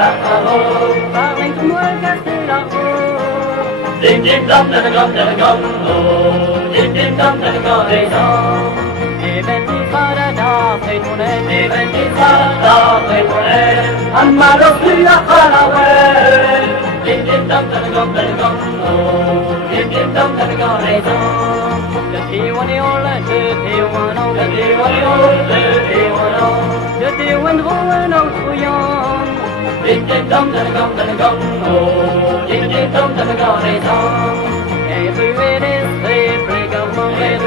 la camo. Parlem tout moi casser la haut. Dim dim dum da dum da dum oh. Dim dim dum da dum des dum. Even die vader daar geen moeder. Even die vader geen moeder. Amaro flia halawe. Dim dim dum da dum oh. Dim dim dum da dum des dum. De Tiwaniole, de Tiwano, De Tiwaniole, de Tiwano. de Tiwanroen oud Oejan. Dim dim dum oh. Dim dim dum des dum. Et ruer is the playground, et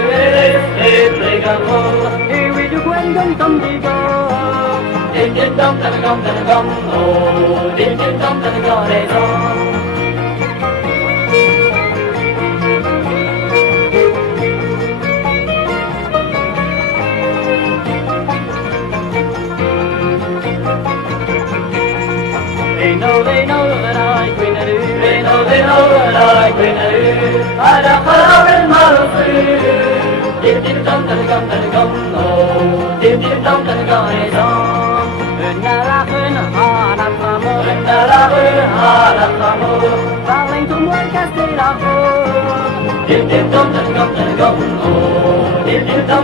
Et playground. et we do Gwendon come to go. Dim dim dum oh. Dim dim dum des dum. They know that I queen a do. They know that I queen a do. I da far in my dim dim dum oh. Dim dim dum des dum. Una lachen, la famo. La la camo. Parlem tout moi casser la haut. Dim dim dum oh. Dim dim dum